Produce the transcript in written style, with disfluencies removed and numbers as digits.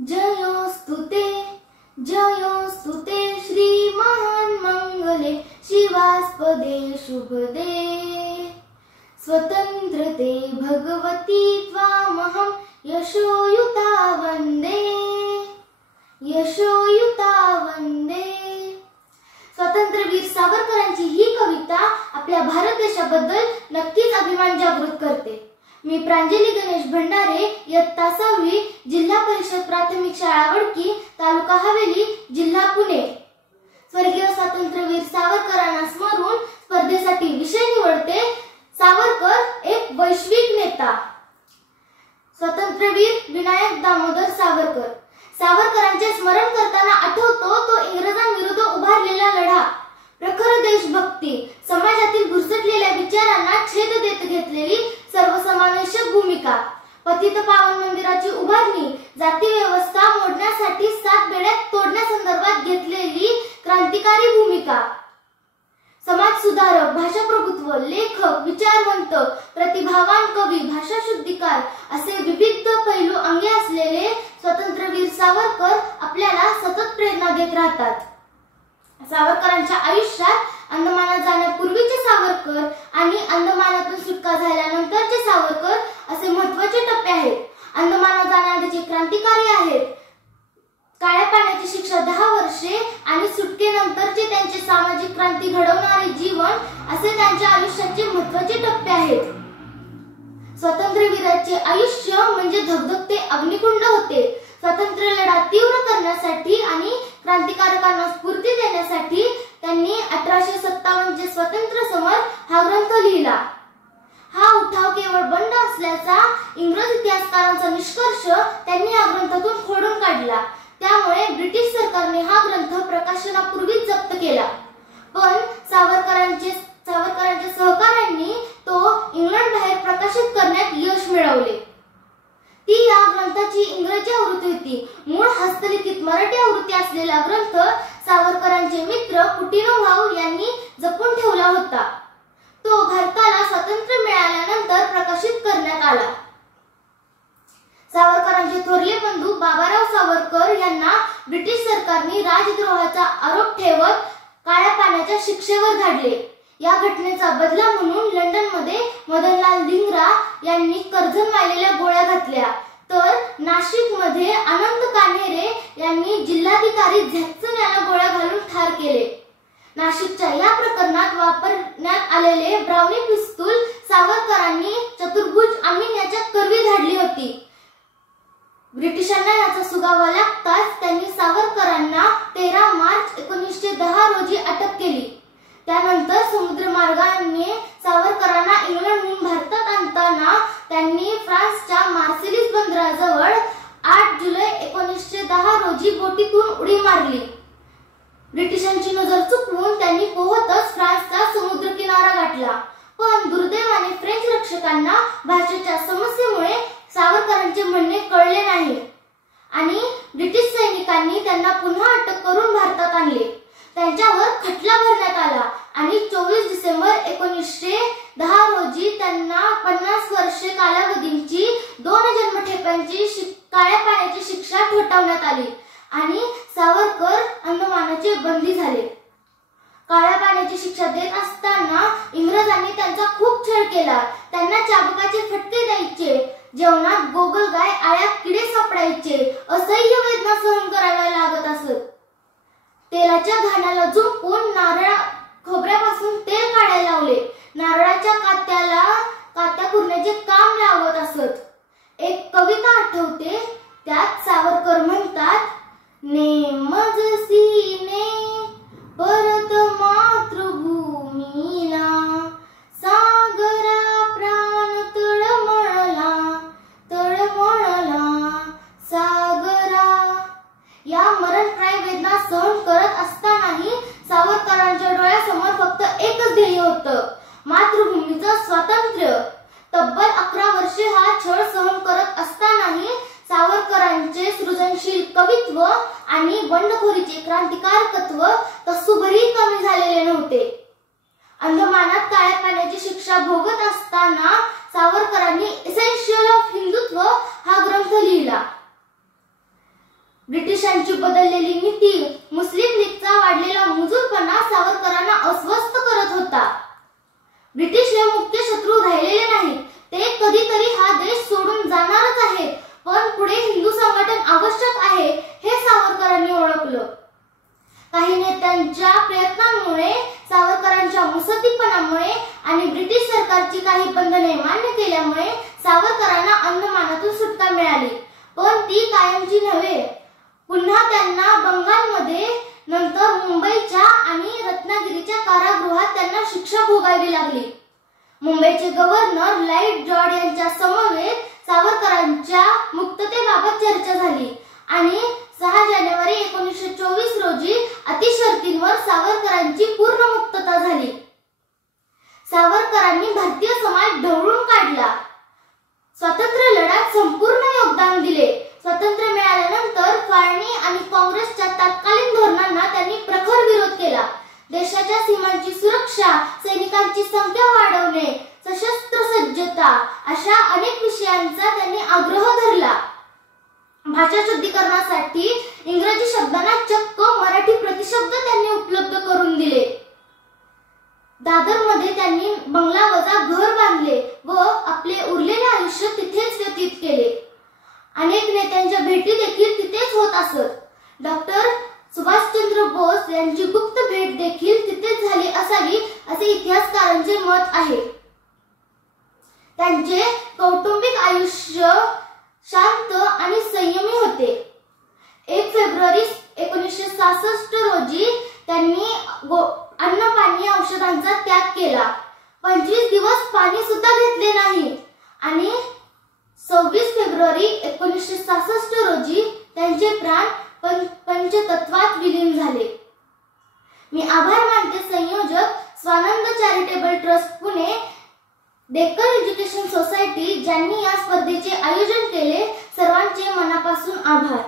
जयोस्तुते जयोस्तुते श्री महान मंगले शिवास्पदे शुभदे स्वतंत्रते भगवती त्वामहं यशोयुता वंदे यशोयुता वंदे। स्वातंत्र्यवीर सावरकरांची ही कविता आपल्या भारत देशाबद्दल नक्कीच अभिमान जागृत करते। मी प्रांजली गणेश भंडारे, इयत्ता 6वी, जिल्हा परिषद प्राथमिक शाळा वडकी, तालुका हवेली, जिल्हा पुणे। स्वर्गीय स्वातंत्र्यवीर सावरकरांना स्मरून स्पर्धेसाठी विषय निवडते सावरकर एक वैश्विक नेता। स्वातंत्र्यवीर विनायक दामोदर सावरकर। सावरकरांचे स्मरण करताना आठवतो तो इंग्रजांविरुद्ध उभारलेला लढा, प्रखर देशभक्ती, समाजातील घुसटलेल्या विचारांना छेद देत घेतलेली सर्वसमावेशक भूमिका, पतित पावन मंदिराची उभारणी, जाती व्यवस्था मोडण्यासाठी 7 बेड्या तोडण्यासंदर्भात घेतलेली क्रांतिकारी भूमिका, समाज सुधारक, भाषा प्रभुत्व, लेखक, विचारवंत, प्रतिभावान कवी, भाषा शुद्धीकार असे विविध पैलू अंगी असलेले स्वातंत्र्यवीर सावरकर आपल्याला सतत प्रेरणा देत राहतात। सावरकरांच्या आयुष्यात अंदमानात जाण्यापूर्वीचे सावरकर आणि अंदमानातून सुटका झाल्यानंतरचे सावरकर असे महत्त्वाचे टप्पे आहेत। अंदमानात जाण्याआधीचे क्रांतिकारी आहेत, काळ्या पाण्याची शिक्षा 10 वर्षे आणि सुटकेनंतरचे त्यांचे सामाजिक क्रांती घडवणारे जीवन असे त्यांच्या आयुष्याचे महत्त्वाचे टप्पे आहेत। स्वातंत्र्यवीराचे आयुष्य म्हणजे धगधगते अग्निकुंड होते। स्वातंत्र्य लढा तीव्र करण्यासाठी आणि क्रांतिकारकांना स्फूर्ती देण्यासाठी त्यांनी 1857 चे स्वातंत्र्य समर हा ग्रंथ लिहिला। हा उठाव केवळ बंड असल्याचा इंग्रज इतिहासकारांचा निष्कर्ष त्यांनी या ग्रंथातून खोडून काढला। त्यामुळे ब्रिटिश सरकारने हा ग्रंथ प्रकाशनापूर्वीच जप्त केला, पण सावरकरांच्या सहकाऱ्यांनी तो इंग्लंड बाहेर प्रकाशित करण्यात यश मिळवले। ती या ग्रंथाची इंग्रजी आवृत्ती होती। मूळ हस्तलिखित मराठी आवृत्ती असलेला ग्रंथ सावरकरांचे मित्र कुटीनो भाऊ यांनी जपून ठेवला होता। तो भारताला स्वातंत्र्य मिळाल्यानंतर प्रकाशित करण्यात आला। सावरकरांचे थोरले बंधू बाबाराव सावरकर यांना ब्रिटिश सरकारने राजद्रोहाचा आरोप ठेवत काळ्या पाण्याच्या शिक्षेवर धाडले। या घटनेचा बदला म्हणून लंडनमध्ये मदनलाल धिंगरा यांनी कर्जन वाहिलेल्या गोळ्या घातल्या, तर नाशिकमध्ये अनंत कान्हेरे यांनी जिल्हाधिकारी झॅक्सन यांना गोळ्या घालून ठार केले। नाशिकच्या या प्रकरणात वापरण्यात आलेले ब्राउनी पिस्तूल सावरकरांनी चतुर्भुज अमीन याच्या करवी धाडली होती। ब्रिटिशांना याचा सुगावा लागताच त्यांनी सावरकरांना 13 मार्च 1910 रोजी अटक केली। त्यानंतर समुद्रमार्गाने सावरकरांना इंग्लंडहून भारतात आणताना त्यांनी फ्रान्सच्या मार्सेलिस बंदराजवळ 8 जुलै 1910 रोजी बोटीतून उडी मारली। ब्रिटिशांची नजर चुकवून त्यांनी पोहतच फ्रान्सचा समुद्र किनारा गाठला, पण दुर्दैवाने फ्रेंच रक्षकांना भाषेच्या समस्येमुळे सावरकरांचे म्हणणे कळले नाही आणि ब्रिटिश सैनिकांनी त्यांना पुन्हा अटक करून भारतात आणले। त्यांच्यावर खटला भरण्यात आला आणि 24 डिसेंबर 1910 रोजी त्यांना 50 वर्षे कालावधीची 2 जन्मठेप्यांची काळ्या पाण्याची शिक्षा ठोठावण्यात आली आणि सावरकर अंदमानाचे बंदी झाले। काळ्या पाण्याची शिक्षा देत असताना इंग्रजांनी त्यांचा खूप छळ केला। त्यांना चाबुकाचे फटके द्यायचे, जेवणात गोगलगाय, आळ्या, किडे सापडायचे, असह्य वेदना सहन कराव्या लागत असत। तेलाच्या घाण्याला झोपून खोबऱ्यापासून तेल काढायला लावले, नारळाच्या कात्या पुरण्याचे काम लावत असत। एक कविता आठवते, त्यात सावरकर म्हणतात, नेमजसी ने परत मातृभूमीला, सागरा प्राण तळमळला सागरा। या मरणप्राय वेदना सहन करत असतानाही सावरकरांच्या डोळ्यासमोर फक्त एकच ध्येय होतं, मातृभूमीचं स्वातंत्र्य। तब्बल 11 वर्षे हा छळ सहन करत असतानाही सावरकरांचे सृजनशील कवित्व आणि बंडखोरीचे क्रांतिकारकत्व तसूभरही कमी झालेले नव्हते। अंदमानात काळ्या पाण्याची शिक्षा भोगत असताना सावरकरांनी एसेन्शियल ऑफ हिंदुत्व हा ग्रंथ लिहिला। ब्रिटिशांची बदललेली नीती, मुस्लिम लीगचा वाढलेला मुजूरपणा सावरकरांना अस्वस्थ करत होता. ब्रिटिश हे मुख्य शत्रू राहिलेले नाहीत. ते कधीतरी हा देश सोडून जाणारच आहेत, पण पुढे हिंदू संघटन आवश्यक आहे हे सावरकरांनी ओळखलं. काही नेत्यांच्या प्रयत्नांमुळे, सावरकरांच्या मुसद्दीपणामुळे आणि ब्रिटिश सरकारची काही बंधने मान्य केल्यामुळे सावरकरांना अंदमानातून सुटका मिळाली, पण ती कायमची नव्हे. पुन्हा त्यांना बंगालमध्ये, नंतर मुंबईच्या आणि रत्नागिरीच्या कारागृहात त्यांना शिक्षा भोगावी लागली. मुंबईचे गव्हर्नर लॉर्ड जॉर्ज यांच्या समवेत सावरकरांच्या मुक्ततेबाबत चर्चा झाली आणि 6 जानेवारी 1924 रोजी अतिशर्तींवर सावरकरांची पूर्ण मुक्तता झाली. सावरकरांनी भारतीय समाज ढवळून काढला. स्वातंत्र्य लढ्यात संपूर्ण योगदान दिले. स्वातंत्र्य मिळाल्यानंतर फाळणी आणि काँग्रेसच्या तत्कालीन धोरणांना त्यांनी प्रखर विरोध केला. देशाच्या सीमांची सुरक्षा, सैनिकांची संख्या वाढवणे, सशस्त्र सज्जता अशा अनेक विषयांचा त्यांनी आग्रह धरला. भाषा शुद्धीकरणासाठी इंग्रजी शब्दांना चक्क मराठी प्रतिशब्द त्यांनी उपलब्ध करून दिले. दादरमध्ये त्यांनी बंगला वजा घर बांधले व आपले उरलेले आयुष्य तिथेच व्यतीत केले. अनेक नेत्यांच्या भेटी देखील तिथेच होत असत. डॉक्टर सुभाषचंद्र बोस यांची गुप्त भेट देखील तिथेच झाली असावी असे इतिहासकारांचे मत आहे. त्यांचे कौटुंबिक आयुष्य शांत आणि संयमी होते. 1 फेब्रुवारी 1966 रोजी त्यांनी अन्न पाणी औषधांचा त्याग केला. 25 दिवस पाणी सुद्धा घेतले नाही आणि 26 फेब्रुवारी 1966 रोजी त्यांचे प्राण पंचतत्वात विलीन झाले. मी आभार मानते संयोजक Swanand charitable trust Pune, Deccan education society ज्यांनी या स्पर्धेचे आयोजन केले. सर्वांचे मनापासून आभार.